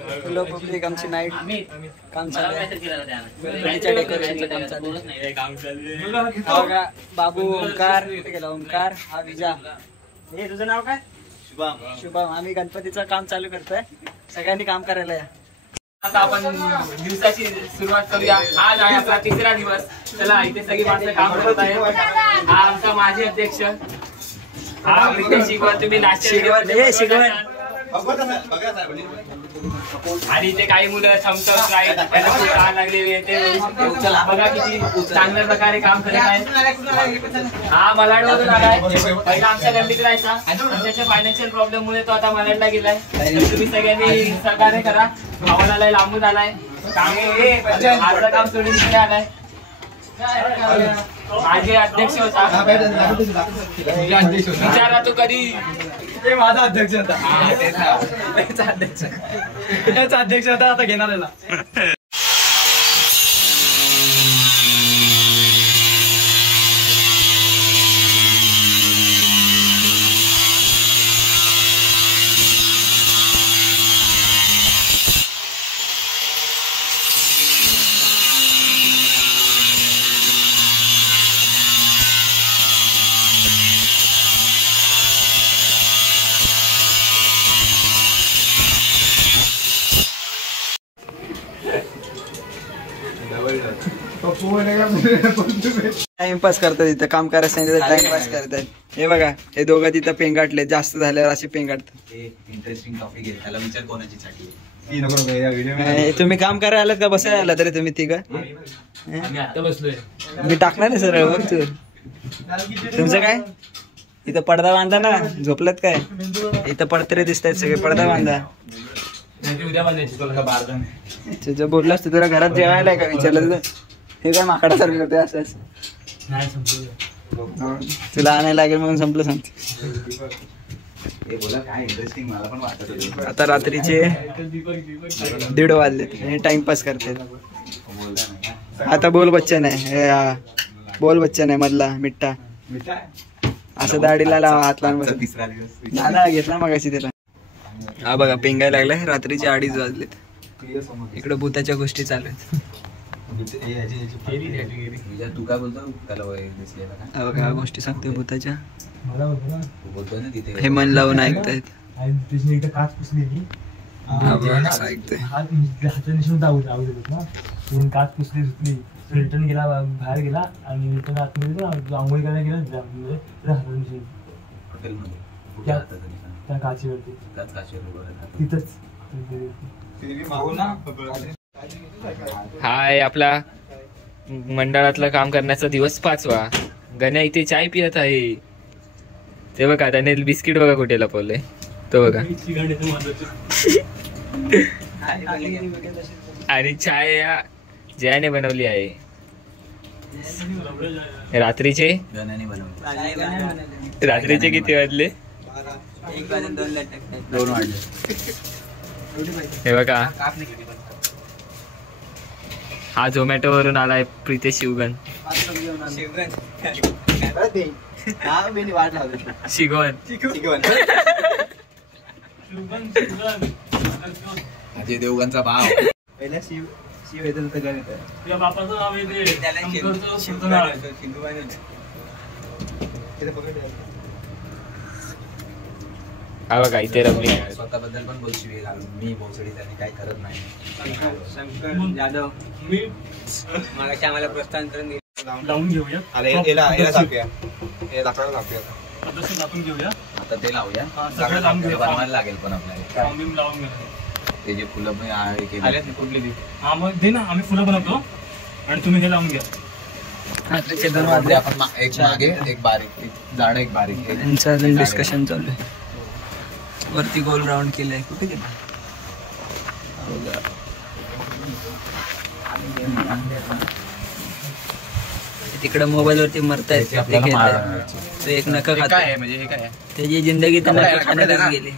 Hello public, आमची night काम चालू आहे. गणपतीच्या डेकोरेशनचं काम चालू आहे. बघा बाबू, ओंकार गेला, ओंकार हा विजा. हे तुझं नाव काय? शुभम. शुभम. आम्ही गणपतीचं काम चालू करतोय. सगळ्यांनी काम करायला या. आता आपण दिवसाची सुरुवात करूया. आज आहे आपला तिसरा दिवस. चला, इथे सगळी माणसं काम करत आहे. हा आमचा माजी अध्यक्ष, हा प्रीतेश शिगवण. तुम्ही नाश्ता आणि इथे काही मुलं थम्सअप स्प्राइट त्यांना खूप तहान लागलेली आहे. ते बघा किती चांगल्या प्रकारे काम करत आहेत. हा मलाडवरून आलाय. पहिला आमच्या गल्लीत राहायचा. त्याच्या फायनान्शियल प्रॉब्लेम मुळे तो आता मलाडला गेलाय. तुम्ही सगळ्यांनी सहकार्य करा. भावाला आलाय, लांबून आलाय. काम काम सोडून इकडे आलाय. माझे अध्यक्ष होता. विचारा तू कधी ते माझा अध्यक्ष होता. त्याचा अध्यक्ष होता. आता घेणार याला. टाइमपास करतात इथं. काम करायला सांगितलं टाइमपास करतात. हे बघा, हे दोघं तिथं पेंगाटले. जास्त झाल्यावर असे पेंगाटतात. इंटरेस्टिंग टॉपिक आहे. त्याला विचार कोणाची साठी. तुम्ही काम करायला आलात का बसायला आला तरी तुम्ही तिघ? आता बसलोय. मी टाकणार आहे सरळ. बघ तू, तुमचं काय? इथं पडदा बांधा ना. झोपलात काय? इथं पडतरे दिसत आहेत सगळे. पडदा बांधा. उद्या बांधायची तुला बारदान. तुझं बोललास तुला घरात जेवायला का विचारलं तुझं? हे काय माकडासारखं करते असंच. तुला आणायला लागेल म्हणून संपलं सांगते. आता रात्रीचे 1:30 वाजले. हे टाइमपास करतात. आता बोल बच्चन आहे. बोल बच्चन आहे मधला मिठ्ठा. असं दाढीला लावा, हात लावून दादा घेतला मगाशी त्याला. हा बघा, पेंगायला लागलाय. रात्रीचे 2:30 वाजलेत. इकडं भूताच्या गोष्टी चालू आहेत. तू काय बोलतो त्याला बघा, ह्या गोष्टी सांगतोय भूताच्या. हे मन लावून ऐकतायत. काच पुसली धुतली, रिटर्न गेला, बाहेर गेला आणि रिटर्न आतमध्ये आंघोळी करायला गेला. त्या काचीवरती तिथंच. हाय, आपला मंडळातलं काम करण्याचा दिवस 5वा. गण्या इथे चाय पियत आहे. ते बघा, त्याने बिस्किट बघा कुठे लपवलंय. तो बघा. आणि चाय जयाने बनवली आहे. रात्रीचे किती वाजले? 2 वाजले. हे बघा, हा झोमॅटो वरून आलाय प्रीतेश शिवगण. शिगवण. अजय देवगणचा भाव. पहिला शिव येतो तर गणित. बापाचं नाव हा बघा, इथे रमली. स्वतःबद्दल पण बोल. शिवी घालून मी भोसडी त्यांनी काय करत नाही. शंकर जाधव मला आम्हाला प्रोत्साहन दिलं. लावून घेऊया. लावून घेऊया. आता ते लावूया. सगळं लावून घेऊया. बनवायला लागेल पण आपल्याला. लावून घेऊया. ते जे फुलं कुठली दे. हा मग दे ना, आम्ही फुलं बनवतो आणि तुम्ही हे लावून घ्या. आपण एक मागे एक बारीक, एक जाड एक बारीक. डिस्कशन चालू आहे. वरती गोल राऊंड केलंय. कुठे गेला? तिकडे मोबाईल वरती मरतायत. एक नका खात. म्हणजे हे काय त्याची जिंदगी तर नका खाण्यातच गेली.